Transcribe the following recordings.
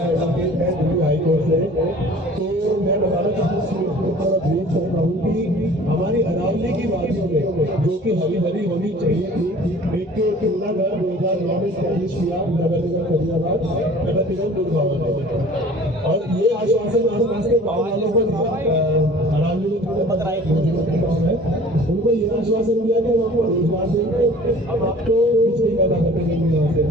Advocate है Delhi high court से। तो मैं बताना चाहता हूँ कि हमारी अरावली की वादियों में जो कि हरी भरी होनी चाहिए थी, एक चूल्हा घर 2009 में स्टैब्लिश किया नगर निगम फरीदाबाद, नगर निगम गुड़गांव ने, और ये आश्वासन आसपास के गाँव वालों को अरावली में उनको ये आश्वासन दिया कि हम आपको रोजगार देंगे, हम आपको बिजली पैदा करने देंगे। यहाँ से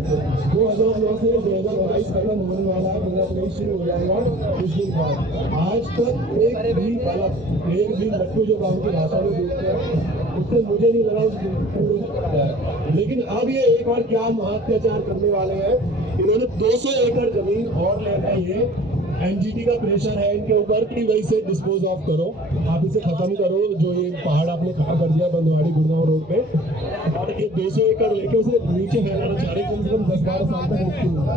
2009 से 2022 खत्म होने वाला है, 2023 शुरू हो जाएगा बिजली बाद। आज तक एक भी बल्ब, एक भी लट्टू जो गाँव की भाषा में बोलते हैं, उससे मुझे नहीं लगा। लेकिन अब ये एक और क्या महाअत्याचार करने वाले हैं, इन्होंने 200 एकड़ जमीन और लेना है। ये एनजीटी का प्रेशर है इनके ऊपर कि वही से डिस्पोज ऑफ करो, आप इसे खत्म करो, जो ये पहाड़ आपने खत्म कर दिया बंदवाड़ी गुड़गांव रोड पे, और ये 200 एकड़ लेके उसे नीचे फैलाना चाह रहे हैं, कम से कम 10-12 साल तक मुक्ति होगा।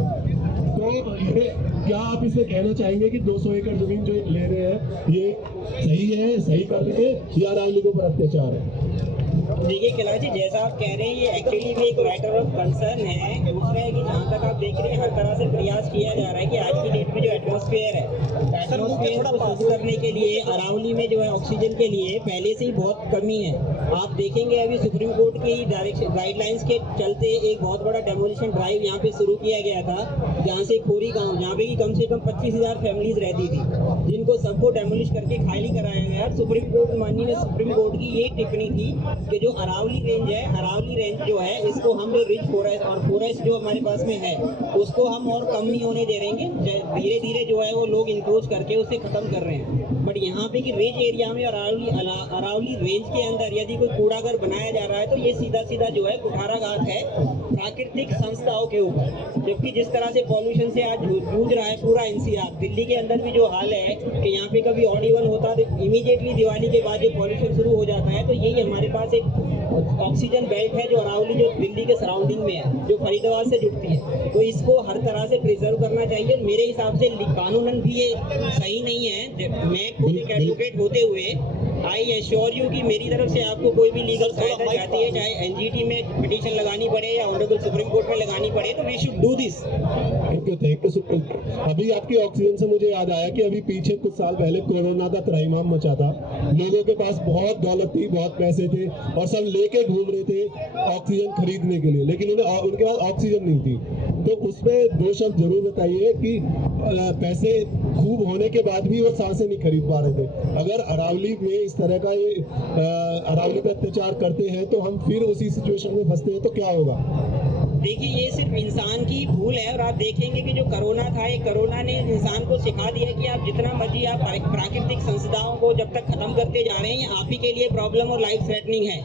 तो ये क्या आप इसे कहना चाहेंगे कि 200 एकड़ जमीन जो ले रहे हैं ये सही है, सही कर रहे हैं, या अरावली के ऊपर अत्याचार है? देखिए कैलाश जी, जैसा आप कह रहे हैं ये एक्चुअली भी एक मैटर ऑफ कंसर्न है। दूसरा है कि जहाँ तक आप देख रहे हैं हर तरह से प्रयास किया जा रहा है कि आज की डेट में जो एटमॉस्फेयर है, एटमॉस्फेयर को शुद्ध करने के लिए अरावली में जो है ऑक्सीजन के लिए पहले से ही बहुत कमी है। आप देखेंगे अभी सुप्रीम कोर्ट की डायरेक्शन गाइडलाइंस के चलते एक बहुत बड़ा डेमोलिशन ड्राइव यहाँ पे शुरू किया गया था, जहाँ से खोरी गाँव, जहाँ पे कम से कम 25,000 फैमिलीज रहती थी, जिनको सबको डेमोलिश करके खाली कराया गया। सुप्रीम कोर्ट माननीय सुप्रीम कोर्ट की ये टिप्पणी थी कि जो अरावली रेंज है, अरावली रेंज जो है इसको हम जो रिच फॉरेस्ट और फॉरेस्ट जो हमारे पास में है उसको हम और कम नहीं होने दे रहेंगे, धीरे धीरे जो है वो लोग इंक्रोच करके उसे खत्म कर रहे हैं। बट यहाँ पे कि रेंज एरिया में अरावली रेंज के अंदर यदि कोई कूड़ाघर बनाया जा रहा है तो ये सीधा सीधा जो है कुठाराघात है प्राकृतिक संस्थाओं के ऊपर। जबकि जिस तरह से पॉल्यूशन से आज जूझ रहा है पूरा एनसीआर, दिल्ली के अंदर भी जो हाल है कि यहाँ पे कभी ऑड इवन होता है तो इमीडिएटली दिवाली के बाद जो पॉल्यूशन शुरू हो जाता है, तो यही हमारे पास एक ऑक्सीजन बेल्ट है जो अरावली जो दिल्ली के सराउंडिंग में है, जो फरीदाबाद से जुड़ती है, तो इसको हर तरह से प्रिजर्व करना चाहिए। मेरे हिसाब से कानूनन भी ये सही नहीं है। मैं खुद एक एडवोकेट होते हुए आई एश्योर यू कि मेरी तरफ से आपको कोई भी लीगल सहायता चाहती है, चाहे एनजीटी में पिटीशन लगानी पड़े या ऑनरेबल सुप्रीम कोर्ट में लगानी पड़े, तो we should do this. Thank you. अभी आपकी ऑक्सीजन से मुझे याद आया कि अभी पीछे कुछ साल पहले कोरोना का त्राहिमाम मचा था, लोगों के पास बहुत दौलत थी, बहुत पैसे थे और सब लेके घूम रहे थे ऑक्सीजन खरीदने के लिए, लेकिन उनके पास ऑक्सीजन नहीं थी। तो उसमें 2 शब्द जरूर बताइए कि पैसे खूब होने के बाद भी वो सांसें नहीं खरीद पा रहे थे। अगर अरावली में इस तरह का ये अरावली पे अत्याचार करते हैं तो हम फिर उसी सिचुएशन में फंसते हैं तो क्या होगा? देखिए ये सिर्फ इंसान की भूल है, और आप देखेंगे कि जो कोरोना था, ये कोरोना ने इंसान को सिखा दिया कि आप जितना मर्जी आप प्राकृतिक संसाधनों को जब तक खत्म करते जा रहे हैं, ये आप ही के लिए प्रॉब्लम और लाइफ थ्रेटनिंग है।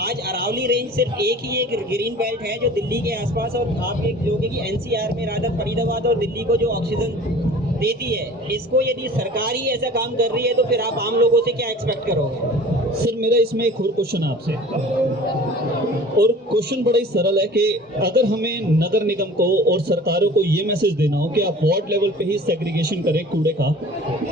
आज अरावली रेंज सिर्फ एक ही एक ग्रीन बेल्ट है जो दिल्ली के आसपास, और आप एक जो कि एनसीआर में राधा फरीदाबाद और दिल्ली को जो ऑक्सीजन देती है, इसको यदि सरकार ही ऐसा काम कर रही है तो फिर आप आम लोगों से क्या एक्सपेक्ट करोगे? सर मेरा इसमें एक और क्वेश्चन है आपसे, और क्वेश्चन बड़ा ही सरल है कि अगर हमें नगर निगम को और सरकारों को ये मैसेज देना हो कि आप वार्ड लेवल पे ही सेग्रीगेशन करें कूड़े का,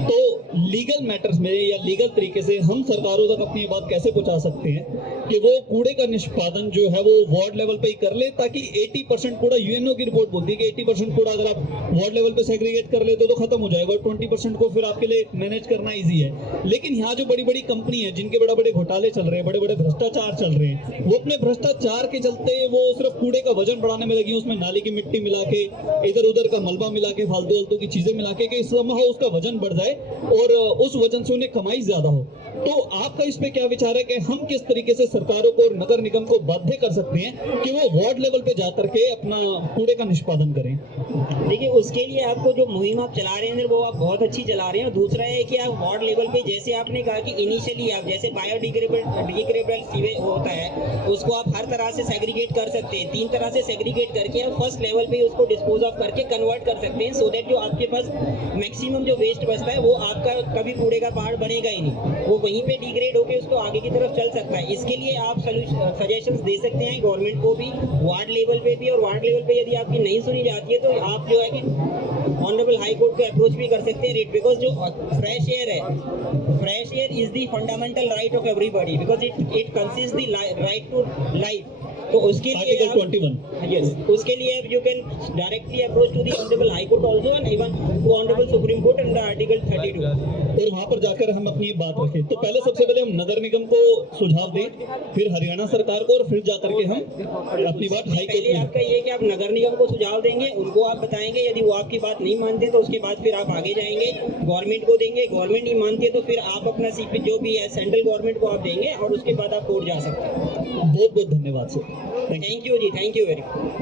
तो लीगल मैटर्स में या लीगल तरीके से हम सरकारों तक अपनी बात कैसे पहुंचा सकते हैं कि वो कूड़े का निष्पादन जो है वो वार्ड लेवल पे ही कर ले, ताकि 80% कूड़ा, यूएनओ की रिपोर्ट बोलती है कि 80% कूड़ा अगर आप वार्ड लेवल पे सेग्रीगेट कर लेते हो तो खत्म हो जाएगा, और 20% को फिर आपके लिए मैनेज करना ईजी है। लेकिन यहाँ जो बड़ी बड़ी कंपनी है जिनके बड़े बड़े घोटाले चल रहे हैं, बड़े बड़े भ्रष्टाचार चल रहे हैं, वो अपने भ्रष्टाचार के चलते वो सिर्फ कूड़े का वजन बढ़ाने में लगी है, उसमें नाली की मिट्टी मिला के, इधर उधर का मलबा मिला के, फालतू की चीजें मिला के, समहाउ उसका वजन बढ़ जाए और उस वजन से उन्हें कमाई ज्यादा हो। तो आपका इस पे क्या विचार है कि हम किस तरीके से सरकारों को और नगर निगम को बाध्य कर सकते हैं कि वो वार्ड लेवल पे जाकर के अपना कूड़े का निष्पादन करें? देखिए उसके लिए आपको जो मुहिम आप चला रहे हैं वो आप बहुत अच्छी चला रहे हैं, और दूसरा है कि आप वार्ड लेवल पे, जैसे आपने कहा कि इनिशियली आप जैसे बायोडिग्रेडेबल सीवेज होता है उसको आप हर तरह से सेग्रीगेट कर सकते हैं, 3 तरह से सेग्रीगेट करके आप फर्स्ट लेवल पे उसको डिस्पोज ऑफ करके कन्वर्ट कर सकते हैं, सो दैट जो आपके पास मैक्सिमम जो वेस्ट बचता है वो आपका कभी कूड़े का पहाड़ बनेगा ही नहीं, वो वहीं पे डिग्रेड होकर उसको आगे की तरफ चल सकता है। इसके लिए आप सजेशंस दे सकते हैं गवर्नमेंट को भी, वार्ड लेवल पे भी, और वार्ड लेवल पे यदि आपकी नहीं सुनी जाती है तो आप जो है कि ऑनरेबल हाई कोर्ट को अप्रोच भी कर सकते हैं, बिकॉज जो फ्रेश एयर है, fresh air is the fundamental right of everybody, because it consist the right to life. तो उसके लिए आर्टिकल 21। यस, उसके लिए you can directly approach to the honourable high court also and even to honourable supreme court under article 32। और वहां पर जाकर हम अपनी बात रखें। तो पहले सबसे पहले हम नगर निगम को सुझाव दें, फिर हरियाणा सरकार को, और फिर जाकर के हम अपनी बात हाई कोर्ट पहले में। आपका ये कि आप नगर निगम को सुझाव देंगे, उनको आप बताएंगे, यदि वो आपकी बात नहीं मानते तो उसके बाद फिर आप आगे जाएंगे, गवर्नमेंट को देंगे, गवर्नमेंट नहीं मानती है तो फिर आप अपना सीपी जो भी है सेंट्रल गवर्नमेंट को आप देंगे और उसके बाद आप कोर्ट जा सकते हैं। बहुत बहुत धन्यवाद sir. Thank you. Thank you जी, थैंक यू वेरी मच।